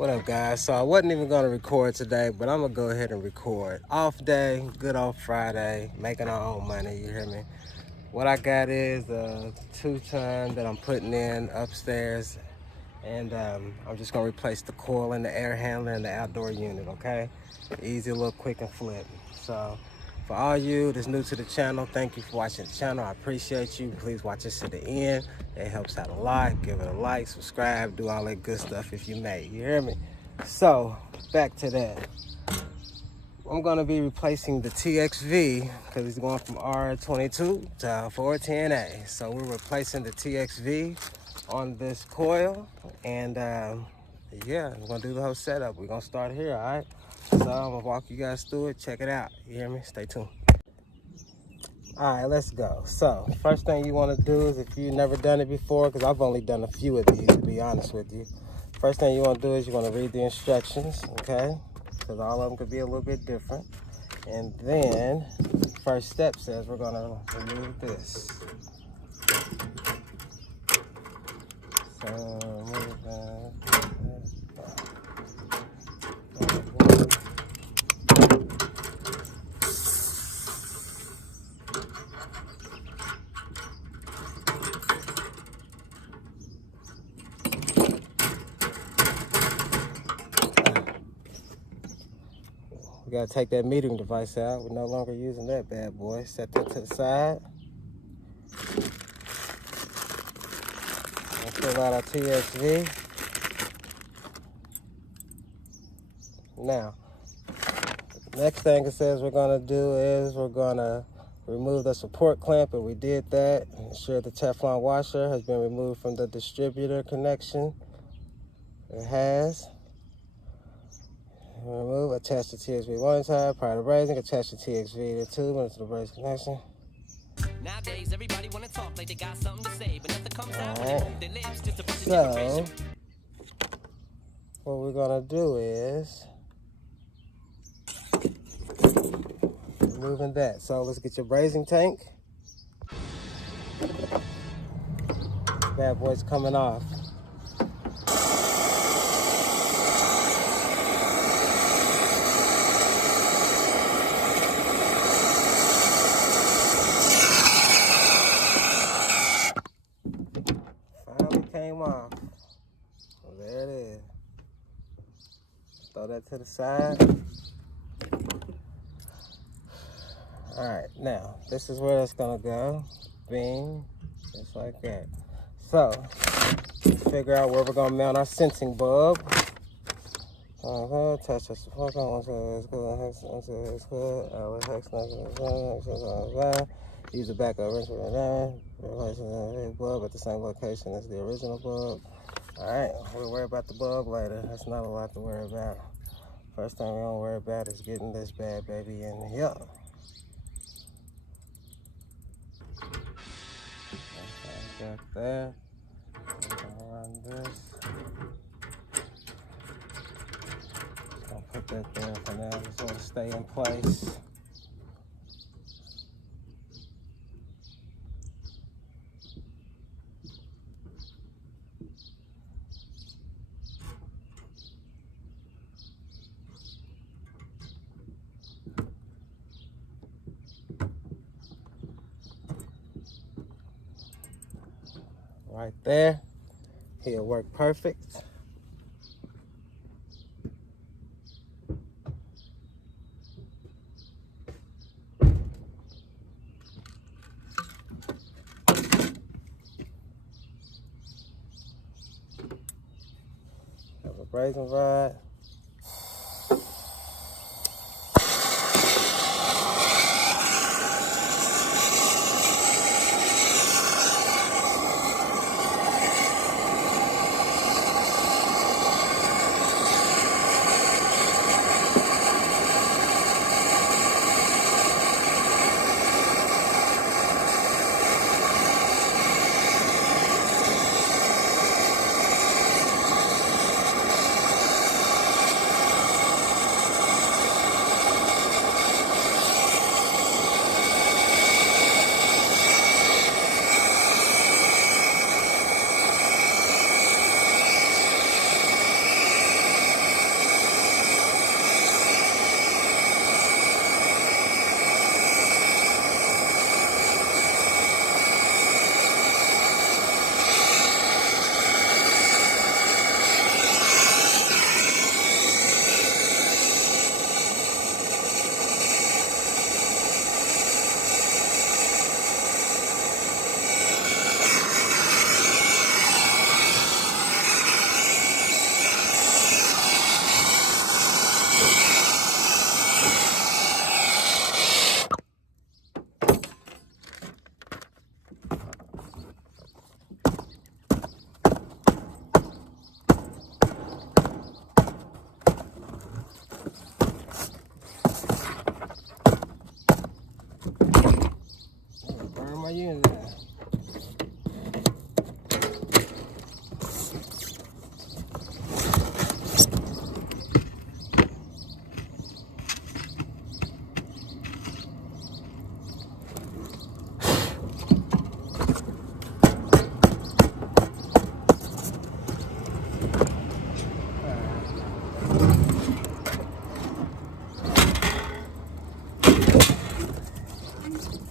What up, guys? So I wasn't even gonna record today, but I'm gonna go ahead and record. Off day, good old Friday, making our own money, you hear me? What I got is a 2-ton that I'm putting in upstairs, and I'm just gonna replace the coil and the air handler and the outdoor unit, okay? Easy, little quick and flip. So for all you that's new to the channel, thank you for watching the channel. I appreciate you. Please watch this to the end. It helps out a lot. Give it a like, subscribe, do all that good stuff if you may. You hear me? So back to that. I'm gonna be replacing the TXV because it's going from r22 to 410A. So we're replacing the TXV on this coil, and yeah, we're gonna do the whole setup. We're gonna start here, all right? So I'm gonna walk you guys through it. Check it out. You hear me? Stay tuned. All right, let's go. So first thing you want to do is, if you've never done it before, because I've only done a few of these, to be honest with you, first thing you want to do is you want to read the instructions, okay? Because all of them could be a little bit different. And then first step says we're going to remove this. So remove that. We gotta take that metering device out. We're no longer using that bad boy. Set that to the side. And pull out our TXV. Now, next thing it says we're gonna do is we're gonna remove the support clamp, and we did that. Ensure the Teflon washer has been removed from the distributor connection. It has. Remove, attach the TXV one time prior to brazing, attach the TXV to tube into the braze connection. Nowadays, everybody wanna talk like they got something to say, but nothing comes out when they move their lips just to push the information. What we're gonna do is removing that. So let's get your brazing tank. Bad boy's coming off. Came off. Well, there it is. Throw that to the side. All right, now this is where it's gonna go. Bing, just like that. So let's figure out where we're gonna mount our sensing bulb. Touch the support onto it's good. Use the backup wrench with a replacing the bulb at the same location as the original bulb. Alright, we'll worry about the bulb later. That's not a lot to worry about. First thing we're gonna worry about is getting this bad baby in here. Got that. We're gonna run this. Just gonna put that there for now. Just want to stay in place. Right there, he'll work perfect. Have a brazing rod.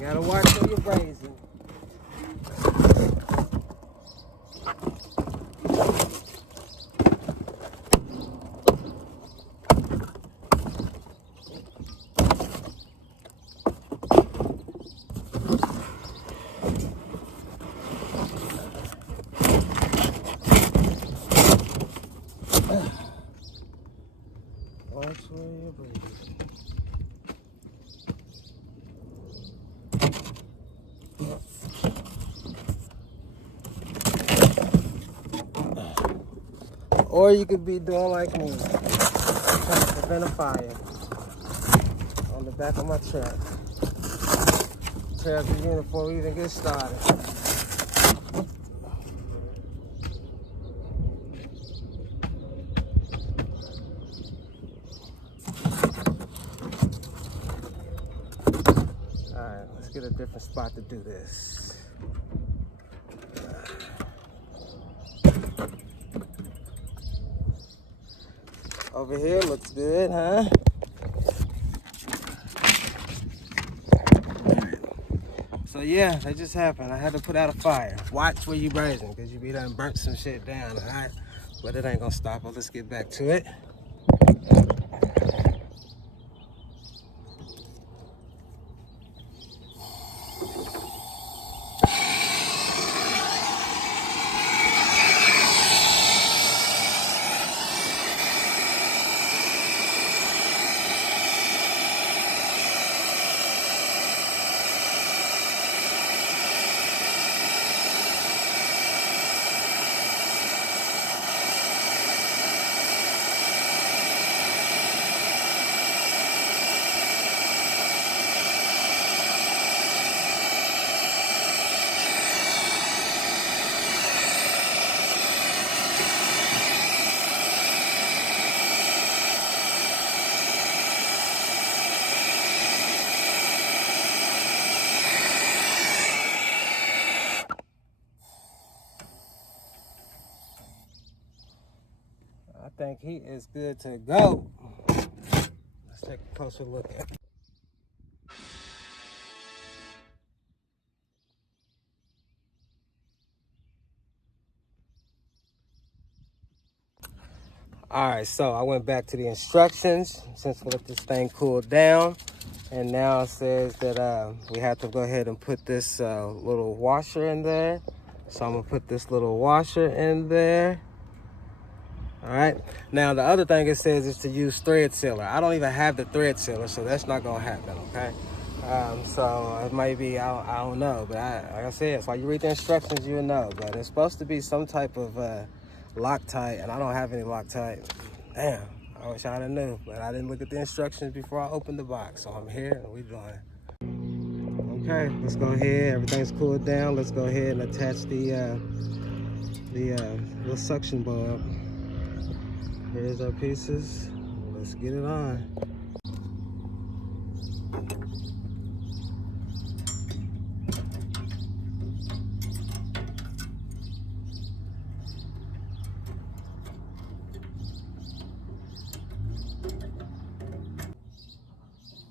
Gotta watch where you're raising. Watch where you're raising. Or you could be doing like me, trying to prevent a fire on the back of my truck. Tear up the unit before we even get started. Alright, let's get a different spot to do this. Over here looks good, huh? So yeah, that just happened. I had to put out a fire. Watch where you raising, because you be done burnt some shit down, all right? But it ain't gonna stop us. Let's get back to it. I think he is good to go. Let's take a closer look at it. All right, so I went back to the instructions since we let this thing cool down. And now it says that we have to go ahead and put this little washer in there. So I'm gonna put this little washer in there. All right, now the other thing it says is to use thread sealer. I don't even have the thread sealer, so that's not gonna happen, okay? So it might be, I don't know, but like I said, it's why you read the instructions, you'll know. But it's supposed to be some type of Loctite, and I don't have any Loctite. Damn, I wish I'd have knew, but I didn't look at the instructions before I opened the box. So I'm here and we're doing it. Okay, let's go ahead. Everything's cooled down. Let's go ahead and attach the little suction bulb. Here's our pieces. Let's get it on.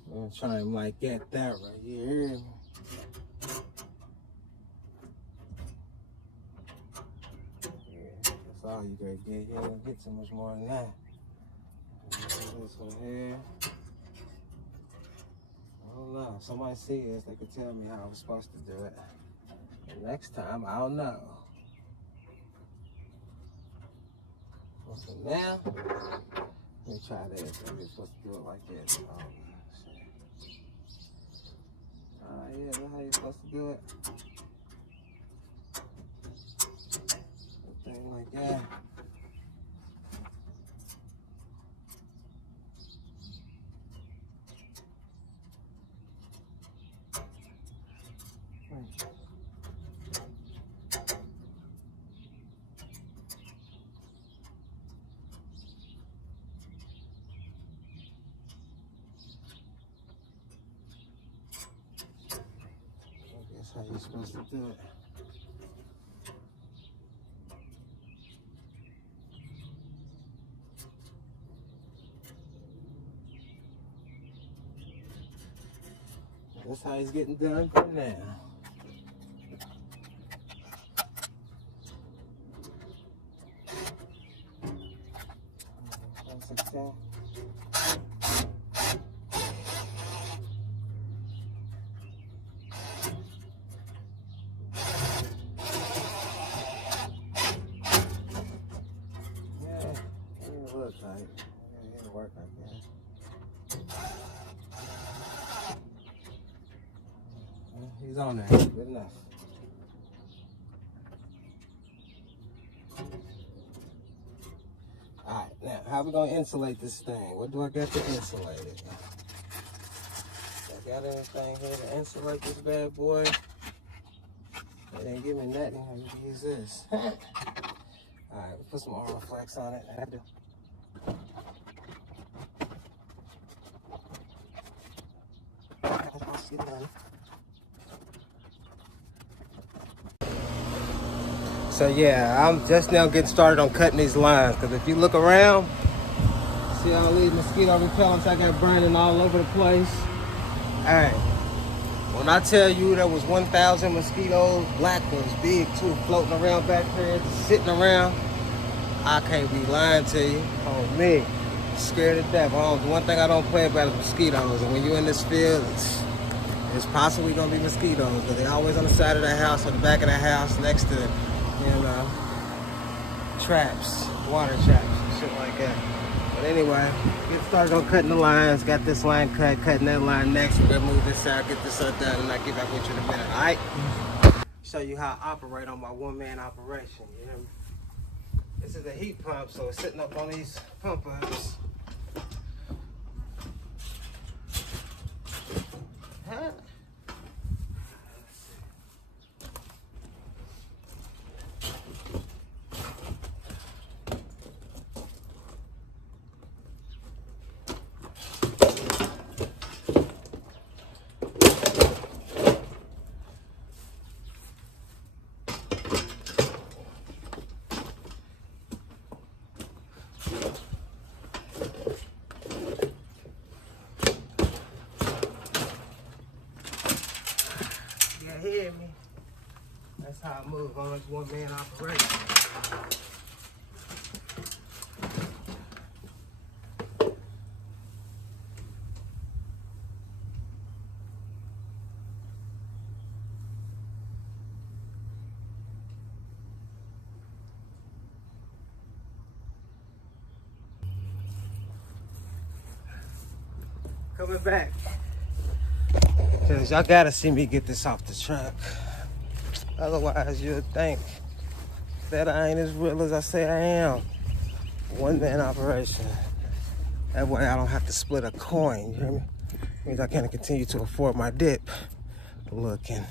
I'm gonna try and like get that right here. Yeah, that's all you gotta get. You don't get too much more than that. This one here. I don't know. If somebody see this, they could tell me how I'm supposed to do it. And next time, I'll know. Well, so now, let me try this. We're supposed to do it like this. Yeah, that's how you're supposed to do it. Something like that. That's how you're supposed to do it. That's how he's getting done for now. Tight. It'll work like that. He's on there. Good enough. Alright, now how we gonna insulate this thing? What do I got to insulate it? I got anything here to insulate this bad boy? They didn't give me nothing. I can use this. Alright, put some R22 on it. I have to. So yeah, I'm just now getting started on cutting these lines, because if you look around, see all these mosquito repellents I got burning all over the place. Alright, when I tell you there was 1,000 mosquitoes, black ones, big too, floating around back there, just sitting around, I can't be lying to you. Oh me, scared to death. One thing I don't play about is mosquitoes, and when you're in this field, it's possibly gonna be mosquitoes, but they're always on the side of the house or the back of the house next to, traps, water traps, and shit like that. But anyway, get started on cutting the lines. Got this line cut, cutting that line next. We're gonna move this out, get this done, and I'll get back with you in a minute, all right? Show you how I operate on my one-man operation, you hear me? This is a heat pump, so it's sitting up on these pumpers. Huh? Hear me? That's how I move on this one-man operation. Coming back. Cause y'all gotta see me get this off the truck. Otherwise you'll think that I ain't as real as I say I am. One-man operation. That way I don't have to split a coin, you hear me? Means I can continue to afford my dip. Looking.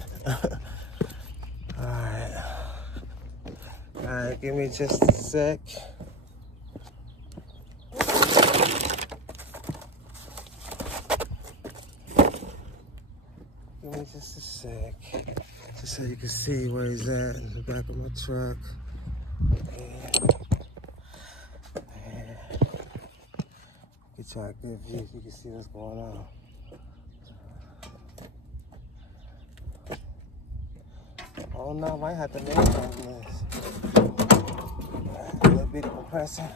Alright. Alright, give me just a sec. Give me just a sec, just so you can see where he's at in the back of my truck. Get y'all a good view so you can see what's going on. Oh no, I might have to make this. A little bit of compressor.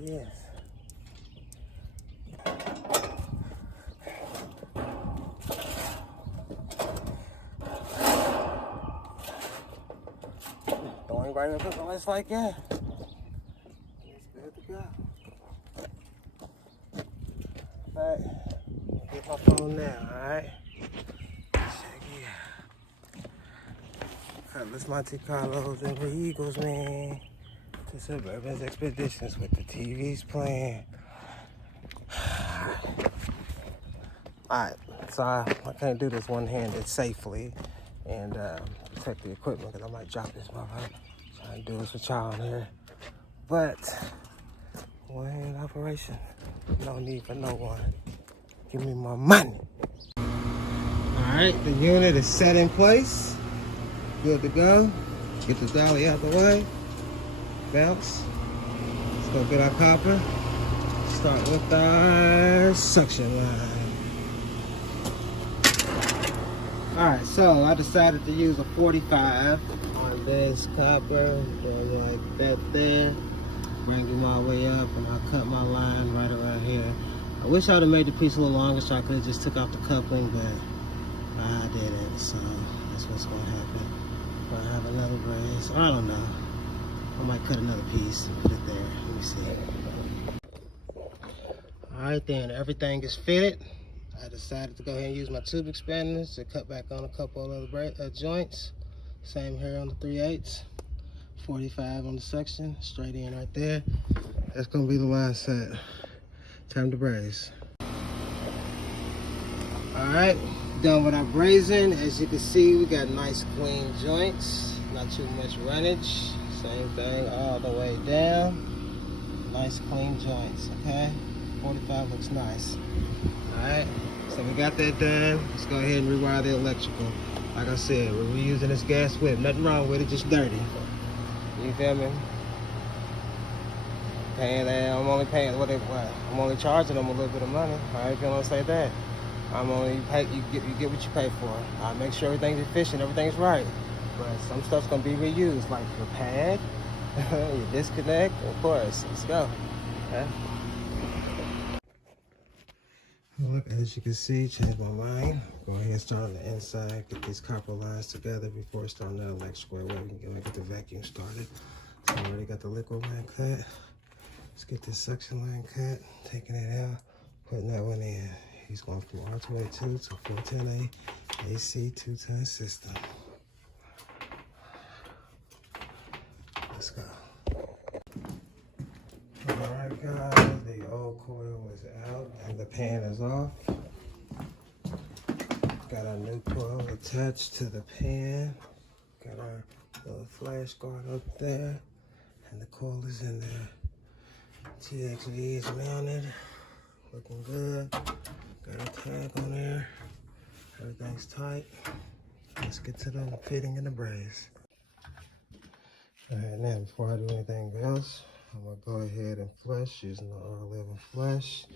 Yes. Throwing right up the list like that. It's good to go. Alright, get my phone now, alright? Check it out. Cutlass Monte Carlos and the Eagles, man. To Suburban's Expeditions with the TV's playing. Alright, so I can't do this one-handed safely and protect the equipment because I might drop this motherfucker. Trying to do this with y'all in here. But, one-hand operation. No need for no one. Give me my money. Alright, the unit is set in place. Good to go. Get the dolly out the way. belts. Let's go get our copper. Start with our suction line. Alright, so I decided to use a 45 on this copper. Going like that there. Bringing my way up, and I'll cut my line right around here. I wish I'd have made the piece a little longer so I could have just took off the coupling, but I didn't, so that's what's going to happen. But I have another brace. I don't know. I might cut another piece and put it there. Let me see. Alright then, everything is fitted. I decided to go ahead and use my tube expanders to cut back on a couple of other joints. Same here on the 3/8. 45 on the section, straight in right there. That's gonna be the line set. Time to braze. Alright, done with our brazing. As you can see, we got nice clean joints, not too much runnage. Same thing all the way down. Nice clean joints, okay? 45 looks nice. Alright, so we got that done. Let's go ahead and rewire the electrical. Like I said, we're reusing this gas whip. Nothing wrong with it, just dirty. You feel me? Paying that, I'm only paying I'm only charging them a little bit of money. I ain't gonna say that. I'm only you get what you pay for. I make sure everything's efficient, everything's right. But some stuff's gonna be reused, like your pad, your disconnect, of course. Let's go. Okay. Look, as you can see, change my mind. Go ahead and start on the inside, get these copper lines together before starting the electrical. Way we can get the vacuum started. So I already got the liquid line cut. Let's get this suction line cut, taking it out, putting that one in. He's going from r22 to 410A AC 2-ton system. Let's go. Alright guys, the old coil is out and the pan is off. Got our new coil attached to the pan. Got our little flash guard up there, and the coil is in there. TXV is mounted, looking good. Got a tag on there. Everything's tight. Let's get to the fitting and the braze. Alright, now before I do anything else, I'm gonna go ahead and flush using the R11 flush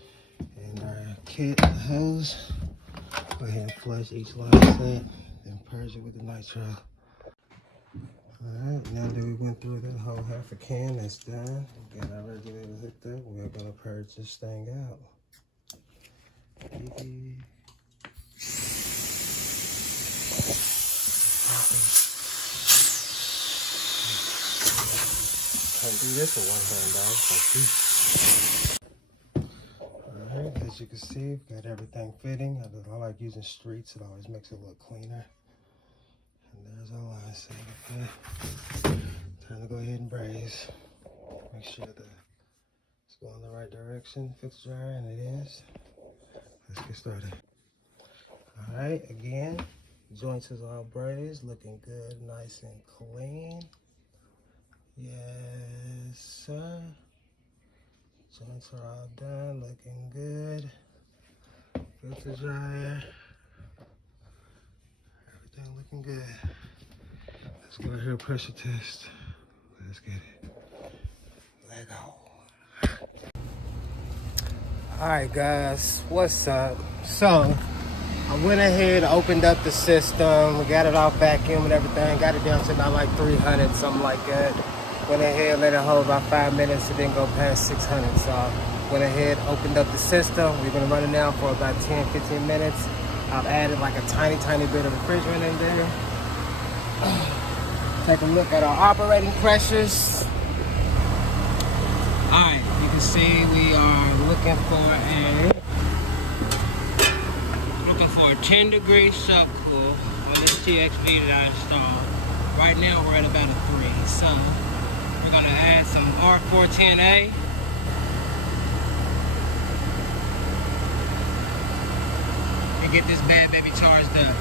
and our kit hose. Go ahead and flush each line set, then purge it with the nitro. Alright, now that we went through that whole half a can, that's done. We got our regulator hooked up. We're gonna purge this thing out. Can't do this with one hand, dog. Alright, as you can see, we've got everything fitting. I like using streets, it always makes it look cleaner. And there's our line set, okay? Time to go ahead and braze. Make sure that it's going in the right direction. If it's dry, and it is, let's get started. Alright, again, joints is all brazed, looking good, nice and clean. Yes, sir. Joints are all done, looking good. Filter dryer. Everything looking good. Let's go ahead and pressure test. Let's get it. Let go. Alright guys, what's up? So, I went ahead, opened up the system. We got it all vacuumed and everything. Got it down to about like 300, something like that. Went ahead, let it hold about 5 minutes. It didn't go past 600. So went ahead, opened up the system. We've been running now for about 10, 15 minutes. I've added like a tiny bit of refrigerant in there. Take a look at our operating pressures. All right, you can see we are looking for a 10-degree subcool on this TXV that I installed. Right now we're at about a 3. So we're gonna add some R410A. And get this bad baby charged up.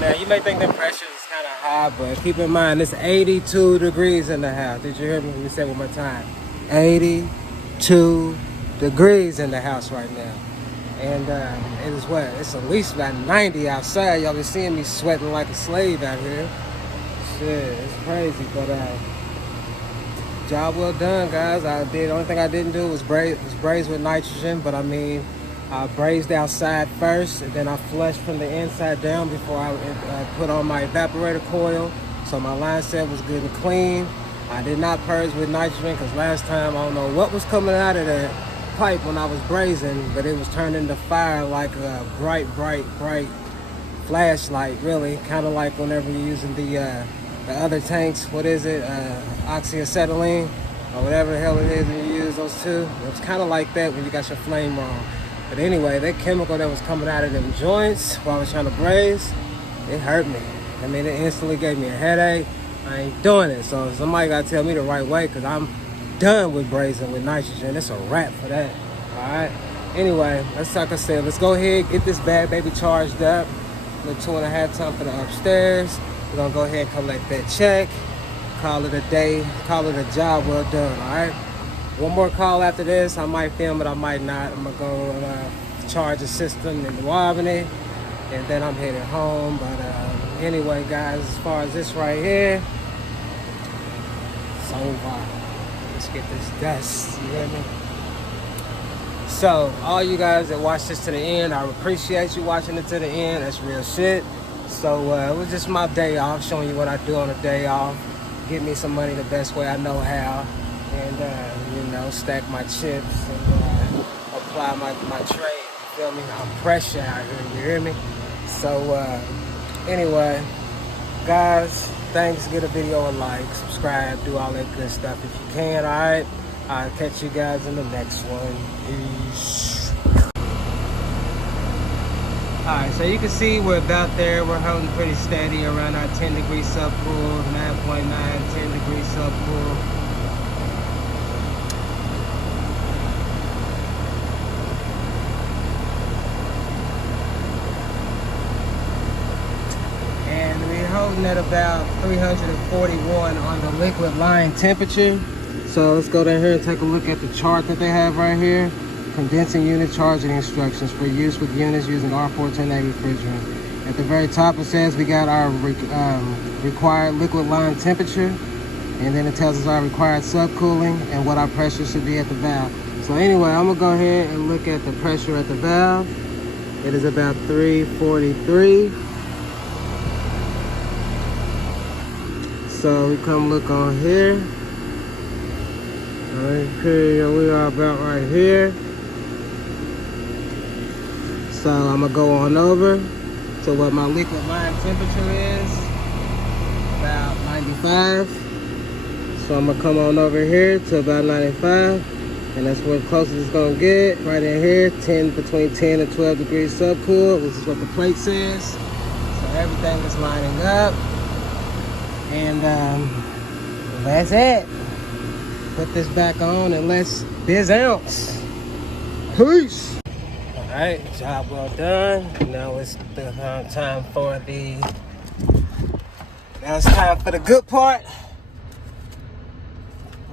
Now you may think the pressure is kind of high, but keep in mind it's 82 degrees in the house. Did you hear me? Let me say it one more time. 82 degrees in the house right now. And it is what? It's at least about 90 outside. Y'all been seeing me sweating like a slave out here. Shit, it's crazy, but job well done, guys. The only thing I didn't do was braze with nitrogen, but I mean, I brazed outside first, and then I flushed from the inside down before I put on my evaporator coil. So my line set was good and clean. I did not purge with nitrogen because last time, I don't know what was coming out of that pipe when I was brazing, but it was turned into fire like a bright flashlight, really. Kind of like whenever you're using the other tanks, what is it, oxyacetylene, or whatever the hell it is when you use those two. It was kind of like that when you got your flame on. But anyway, that chemical that was coming out of them joints while I was trying to braze, it hurt me. I mean, it instantly gave me a headache. I ain't doing it. So somebody got to tell me the right way, because I'm done with brazing with nitrogen. It's a wrap for that. All right. Anyway, like I said, let's go ahead, get this bad baby charged up. The 2.5 ton for the upstairs. We're going to go ahead and collect that check. Call it a day. Call it a job well done. All right. One more call after this. I might film it, I might not. I'm going to go charge the system in New Albany, and then I'm headed home. But anyway, guys, as far as this right here, it's over. Let's get this dust. You hear me? So, all you guys that watch this to the end, I appreciate you watching it to the end. That's real shit. So, it was just my day off, showing you what I do on a day off. Get me some money the best way I know how. And, you know, stack my chips and apply my trade. You feel me? I'm pressure out here, you hear me? So, anyway, guys, thanks. Give the video a like, subscribe, do all that good stuff if you can, all right? I'll catch you guys in the next one. Peace. All right, so you can see we're about there. We're holding pretty steady around our 10-degree subcool, 9.9, 10-degree subcool. Holding at about 341 on the liquid line temperature. So let's go down here and take a look at the chart that they have right here. Condensing unit charging instructions for use with units using R410A refrigerant. At the very top it says we got our required liquid line temperature, and then it tells us our required subcooling and what our pressure should be at the valve. So anyway, I'm gonna go ahead and look at the pressure at the valve. It is about 343. So we come look on here. Right here, we are about right here. So I'm gonna go on over to what my liquid line temperature is, about 95. So I'm gonna come on over here to about 95, and that's where closest it's gonna get. Right in here, between 10 and 12 degrees subcool. This is what the plate says. So everything is lining up. And that's it. Put this back on and let's biz ounce. Peace. All right, job well done. Now it's the time for the. Now it's time for the good part.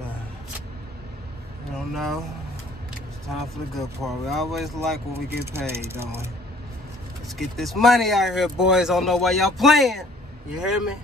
I don't know. It's time for the good part. We always like when we get paid, don't we? Let's get this money out here, boys. I don't know why y'all playing. You hear me?